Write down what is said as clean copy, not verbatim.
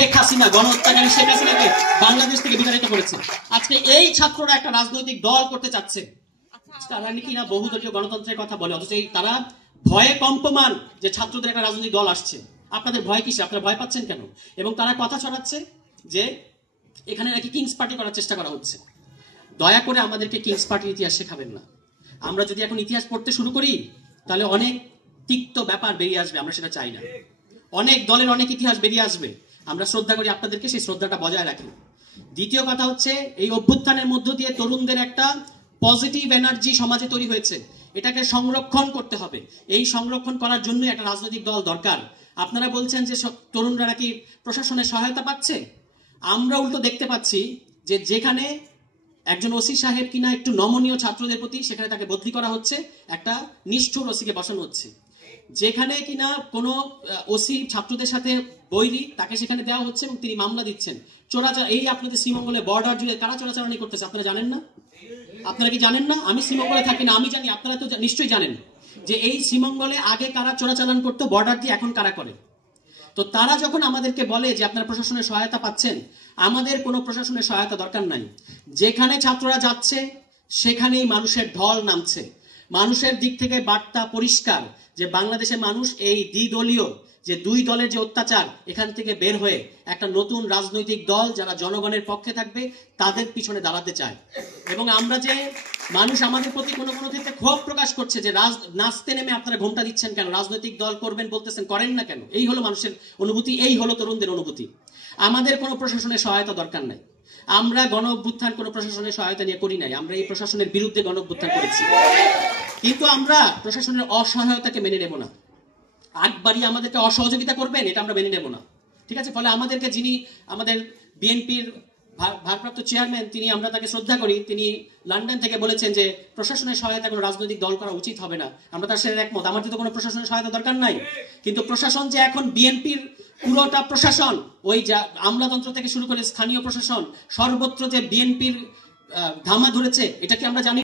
শেখ হাসিনা গণহত্যাকারী শেখ হাসিনাকে বাংলাদেশ থেকে বিতাড়িত করেছে। আজকে এই ছাত্ররা একটা রাজনৈতিক দল করতে চাচ্ছে, তারা নাকি না বহুদলীয় গণতন্ত্রের কথা বলে, অথচ তারা ভয়ে কম্পমান যে ছাত্রদের একটা রাজনৈতিক দল আসছে। আপনাদের ভয় কিসে? আপনারা ভয় পাচ্ছেন কেন? এবং তারা কথা ছড়াচ্ছে যে এখানে নাকি কিংস পার্টি করার চেষ্টা করা হচ্ছে। দয়া করে আমাদেরকে কিংস পার্টির ইতিহাস শেখাবেন না। আমরা যদি এখন ইতিহাস পড়তে শুরু করি তাহলে অনেক তিক্ত ব্যাপার বেরিয়ে আসবে, আমরা সেটা চাই না। অনেক দলের অনেক ইতিহাস বেরিয়ে আসবে, আমরা শ্রদ্ধা করি আপনাদেরকে, সেই শ্রদ্ধাটা বজায় রাখি। দ্বিতীয় কথা হচ্ছে, এই অভ্যুত্থানের মধ্য দিয়ে তরুণদের একটা পজিটিভ এনার্জি সমাজে তৈরি হয়েছে, এটাকে সংরক্ষণ করতে হবে। এই সংরক্ষণ করার জন্য একটা রাজনৈতিক দল দরকার। আপনারা বলছেন যে তরুণরা নাকি প্রশাসনের সহায়তা পাচ্ছে, আমরা উল্টো দেখতে পাচ্ছি যে যেখানে একজন ওসি সাহেব কিনা একটু নমনীয় ছাত্রদের প্রতি, সেখানে তাকে বদলি করা হচ্ছে, একটা নিষ্ঠুর ওসিকে বসানো হচ্ছে। যেখানে কিনা কোনো ওসি ছাত্রদের সাথে বৈরী, তাকে সেখানে দেওয়া হচ্ছে এবং তিনি মামলা দিচ্ছেন। এই আপনাদের শ্রীমঙ্গলে বর্ডার জুড়ে কারা চোরাচালানি করতেছে আপনারা জানেন না? আপনারা কি জানেন না? আমি শ্রীমঙ্গলে থাকি না, আমি জানি, আপনারা তো নিশ্চয়ই জানেন যে এই শ্রীমঙ্গলে আগে কারা চোরাচালান করতো বর্ডার দিয়ে, এখন কারা করে। তো তারা যখন আমাদেরকে বলে যে আপনারা প্রশাসনের সহায়তা পাচ্ছেন, আমাদের কোনো প্রশাসনের সহায়তা দরকার নাই। যেখানে ছাত্ররা যাচ্ছে সেখানেই মানুষের ঢল নামছে। মানুষের দিক থেকে বার্তা পরিষ্কার যে বাংলাদেশের মানুষ এই দ্বিদলীয় যে দুই দলের যে অত্যাচার, এখান থেকে বের হয়ে একটা নতুন রাজনৈতিক দল যারা জনগণের পক্ষে থাকবে তাদের পিছনে দাঁড়াতে চায়। এবং আমরা যে মানুষ আমাদের প্রতি কোনো কোনো ক্ষেত্রে ক্ষোভ প্রকাশ করছে যে নাচতে নেমে আপনারা ঘোমটা দিচ্ছেন কেন, রাজনৈতিক দল করবেন বলতেছেন, করেন না কেন? এই হলো মানুষের অনুভূতি, এই হলো তরুণদের অনুভূতি। আমাদের কোনো প্রশাসনের সহায়তা দরকার নাই। আমরা গণ অভ্যুত্থান কোনো প্রশাসনের সহায়তা নিয়ে করি নাই, আমরা এই প্রশাসনের বিরুদ্ধে গণ অভ্যুত্থান করেছি। কিন্তু আমরা প্রশাসনের অসহায়তাকে মেনে নেব না। একবারই আমাদেরকে অসহযোগিতা করবেন, এটা আমরা মেনে নেব না, ঠিক আছে? ফলে আমাদেরকে, যিনি আমাদের বিএনপির ভারপ্রাপ্ত চেয়ারম্যান, তিনি, আমরা তাকে শ্রদ্ধা করি, তিনি লন্ডন থেকে বলেছেন যে প্রশাসনের সহায়তা কোনো রাজনৈতিক দল করা উচিত হবে না। আমরা তার সাথে একমত, আমার তো কোনো প্রশাসনের সহায়তা দরকার নাই। কিন্তু প্রশাসন যে এখন বিএনপির পুরোটা প্রশাসন, ওই যা আমলাতন্ত্র থেকে শুরু করে স্থানীয় প্রশাসন, সর্বত্র যে বিএনপির ধামা ধরেছে, এটা কি আমরা জানি?